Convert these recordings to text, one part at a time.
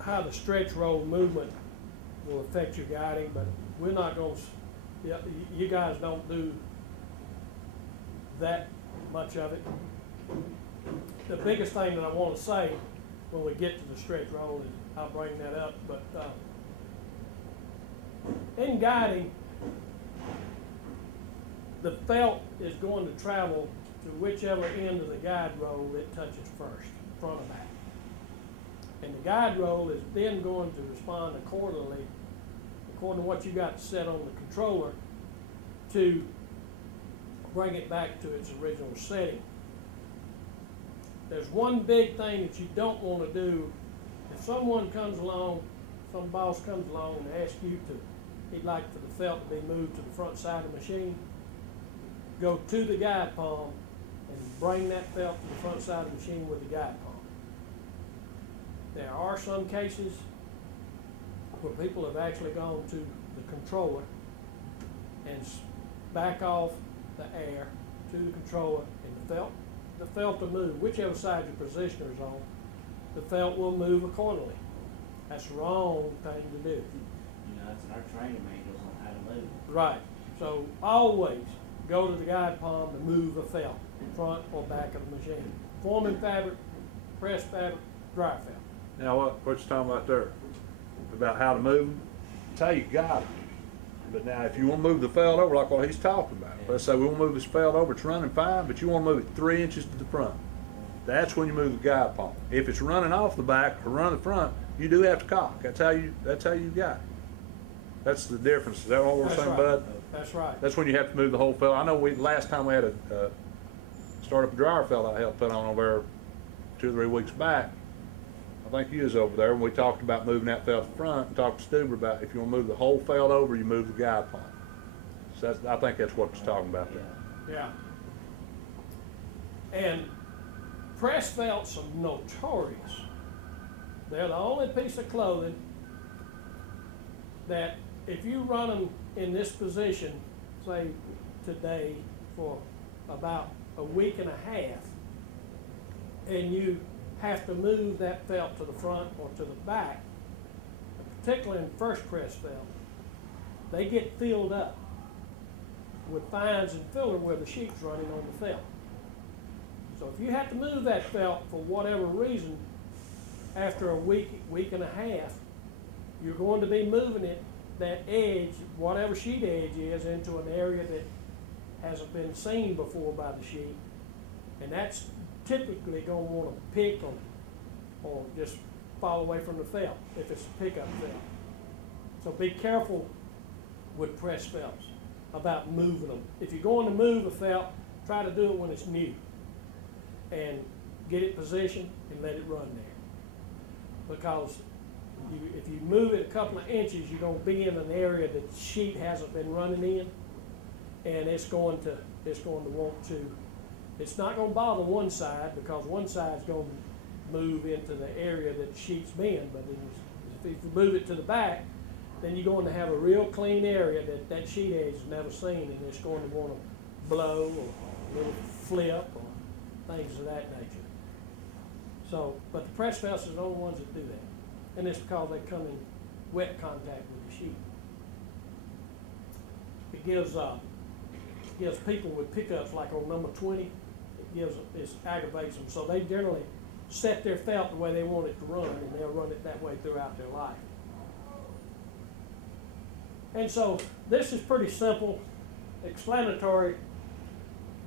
how the stretch roll movement will affect your guiding, but we're not going to, you guys don't do that much of it. The biggest thing that I want to say when we get to the stretch roll is, I'll bring that up, but in guiding, the felt is going to travel to whichever end of the guide roll it touches first, front or back. And the guide roll is then going to respond accordingly, according to what you got set on the controller, to bring it back to its original setting. There's one big thing that you don't want to do. If someone comes along, some boss comes along and asks you to, he'd like for the felt to be moved to the front side of the machine, go to the guide palm and bring that felt to the front side of the machine with the guide palm. There are some cases where people have actually gone to the controller and back off the air to the controller, and the felt will move. Whichever side your positioner is on, the felt will move accordingly. That's the wrong thing to do. You know, that's in our training manuals on how to move. Right. So always go to the guide palm to move a felt, front or back of the machine. Forming fabric, press fabric, dry felt. Now what you talking about there? About how to move them? It's how you got it. But now if you want to move the felt over like what he's talking about, let's say we want to move this felt over, it's running fine, but you want to move it 3 inches to the front. That's when you move the guide palm. If it's running off the back or running the front, you do have to cock. That's how you got it. That's the difference. Is that what we're saying, right. Bud? That's right. That's when you have to move the whole felt. I know last time we had a startup dryer felt I helped put on over there 2 or 3 weeks back. I think you was over there, and we talked about moving that felt to front, and talked to Stuber about if you want to move the whole felt over, you move the guide palm. So I think that's what he's talking about there. Yeah. And press felts are notorious. They're the only piece of clothing that if you run them in this position, say today, for about a week and a half, and you have to move that felt to the front or to the back, particularly in first press felt, they get filled up with fines and filler where the sheet's running on the felt. So if you have to move that felt for whatever reason, after a week and a half, you're going to be moving it, that edge, whatever sheet edge is, into an area that hasn't been seen before by the sheet. And that's typically going to want to pick or just fall away from the felt if it's a pickup felt. So be careful with press felts about moving them. If you're going to move a felt, try to do it when it's new and get it positioned and let it run there. Because if you move it a couple of inches, you're going to be in an area that the sheet hasn't been running in, and it's going to want to. It's not going to bother one side because one side's going to move into the area that the sheet's been. But if you move it to the back, then you're going to have a real clean area that sheet edge has never seen, and it's going to want to blow or a little flip or things of that nature. So, but the press felts are the only ones that do that, and it's because they come in wet contact with the sheet. It gives people with pickups like on number 20. It aggravates them. So they generally set their felt the way they want it to run, and they'll run it that way throughout their life. And so this is pretty simple, explanatory.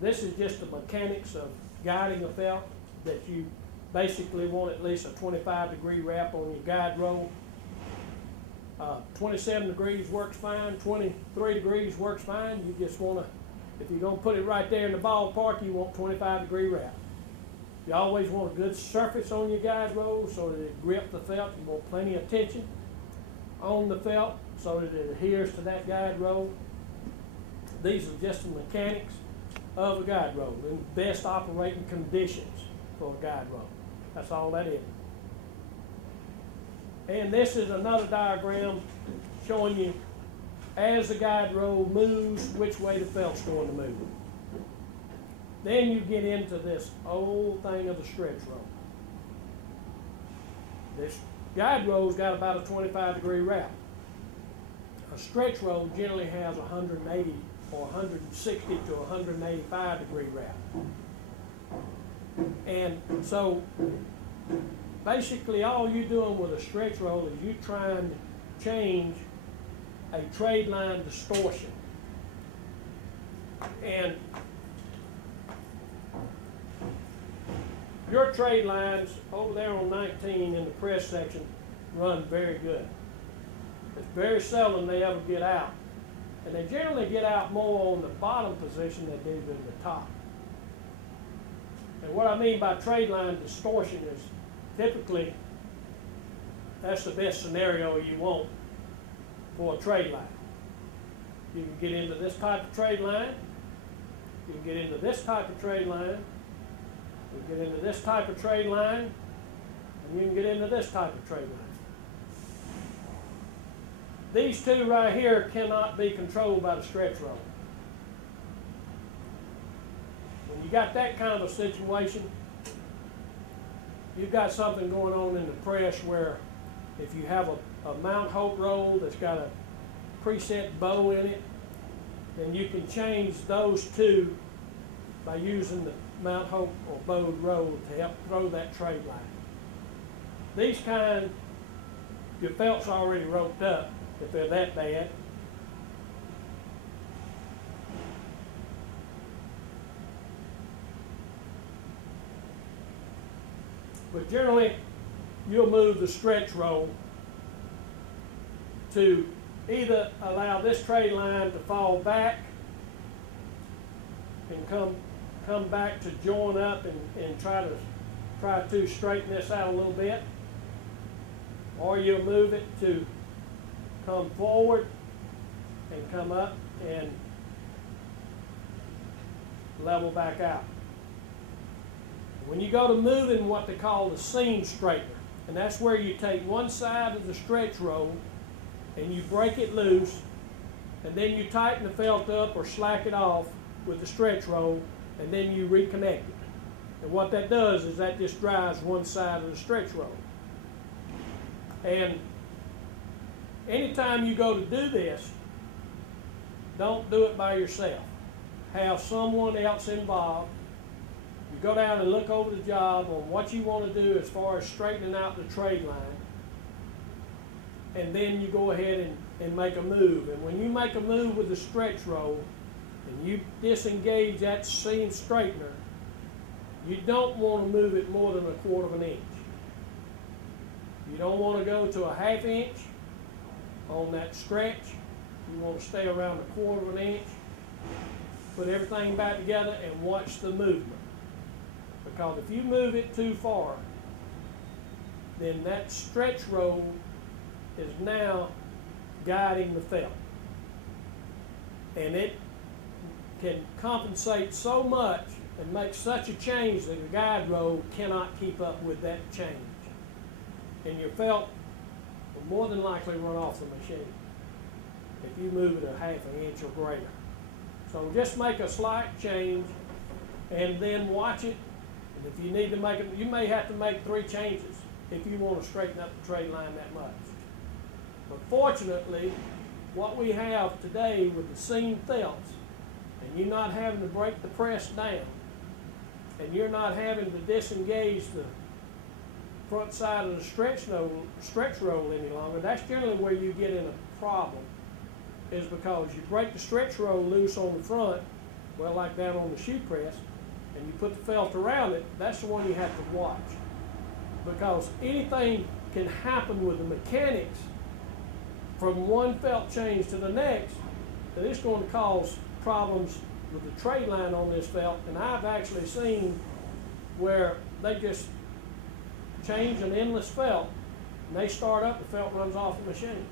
This is just the mechanics of guiding a felt, that you basically want at least a 25-degree wrap on your guide roll. 27 degrees works fine, 23 degrees works fine. You just want to, if you're going to put it right there in the ballpark, you want 25-degree wrap. You always want a good surface on your guide roll so that it grips the felt. You want plenty of tension on the felt so that it adheres to that guide roll. These are just the mechanics of a guide roll and best operating conditions for a guide roll. That's all that is. And this is another diagram showing you as the guide roll moves, which way the felt's going to move. Then you get into this old thing of the stretch roll. This guide roll's got about a 25-degree wrap. A stretch roll generally has 180 or 160 to 185-degree wrap. And so basically all you're doing with a stretch roll is you're trying to change a trade line distortion. And your trade lines over there on 19 in the press section run very good. It's very seldom they ever get out. And they generally get out more on the bottom position than they do in the top. And what I mean by trade line distortion is typically that's the best scenario you want for a trade line. You can get into this type of trade line, you can get into this type of trade line, you can get into this type of trade line, and you can get into this type of trade line. These two right here cannot be controlled by the stretch roll. When you got that kind of a situation, you've got something going on in the press where if you have a Mount Hope roll that's got a preset bow in it, then you can change those two by using the Mount Hope or bowed roll to help throw that trade line. These kind, your felt's already roped up if they're that bad. But generally, you'll move the stretch roll to either allow this trade line to fall back and come back to join up and try to straighten this out a little bit, or you'll move it to come forward and come up and level back out. When you go to moving what they call the seam straightener, and that's where you take one side of the stretch roll and you break it loose, and then you tighten the felt up or slack it off with the stretch roll, and then you reconnect it. And what that does is that just drives one side of the stretch roll. And anytime you go to do this, don't do it by yourself. Have someone else involved. You go down and look over the job on what you want to do as far as straightening out the trade line. And then you go ahead and make a move. And when you make a move with the stretch roll and you disengage that seam straightener, you don't want to move it more than 1/4 of an inch. You don't want to go to a 1/2 inch on that stretch. You want to stay around 1/4 of an inch. Put everything back together and watch the movement. Because if you move it too far, then that stretch roll is now guiding the felt. And it can compensate so much and make such a change that the guide roll cannot keep up with that change. And your felt will more than likely run off the machine if you move it 1/2 inch or greater. So just make a slight change and then watch it. And if you need to make it, you may have to make 3 changes if you want to straighten up the trade line that much. But fortunately, what we have today with the seam felts, and you're not having to break the press down, and you're not having to disengage the front side of the stretch roll any longer, that's generally where you get in a problem, is because you break the stretch roll loose on the front, well, like down on the shoe press, and you put the felt around it, that's the one you have to watch. Because anything can happen with the mechanics from one felt change to the next, that it's going to cause problems with the trade line on this felt. And I've actually seen where they just change an endless felt, and they start up, the felt runs off the machine.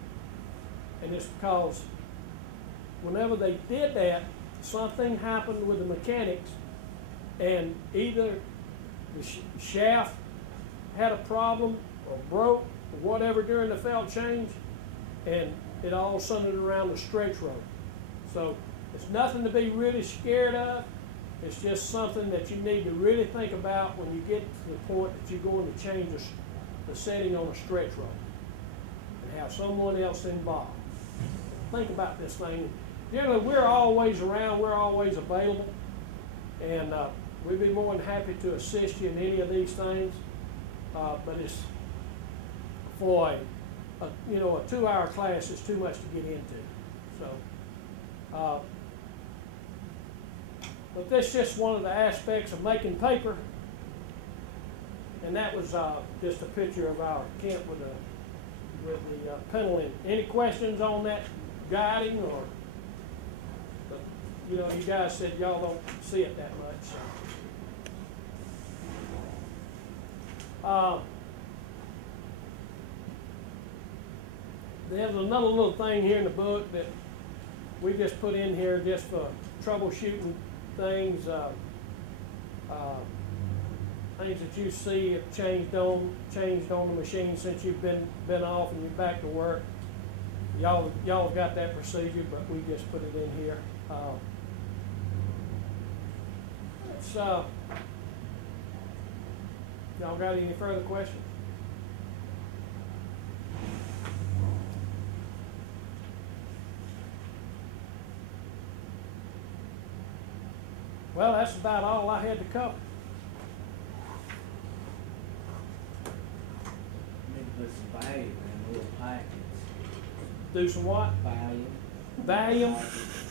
And it's because whenever they did that, something happened with the mechanics, and either the shaft had a problem or broke or whatever during the felt change, and it all centered around the stretch roll. So it's nothing to be really scared of. It's just something that you need to really think about when you get to the point that you're going to change the setting on a stretch roll and have someone else involved. Think about this thing. Generally, we're always around, we're always available, and we'd be more than happy to assist you in any of these things. But it's for a 2-hour class is too much to get into. So, but that's just one of the aspects of making paper. And that was just a picture of our camp with the pedal in. Any questions on that guiding, or? But, you guys said y'all don't see it that much. So. There's another little thing here in the book that we just put in here just for troubleshooting things. Things that you see have changed on the machine since you've been off and you're back to work. Y'all have got that procedure, but we just put it in here. Y'all got any further questions? Well, that's about all I had to cover. Need to put some value in little packets. Do some what? Value. Valium? Packets.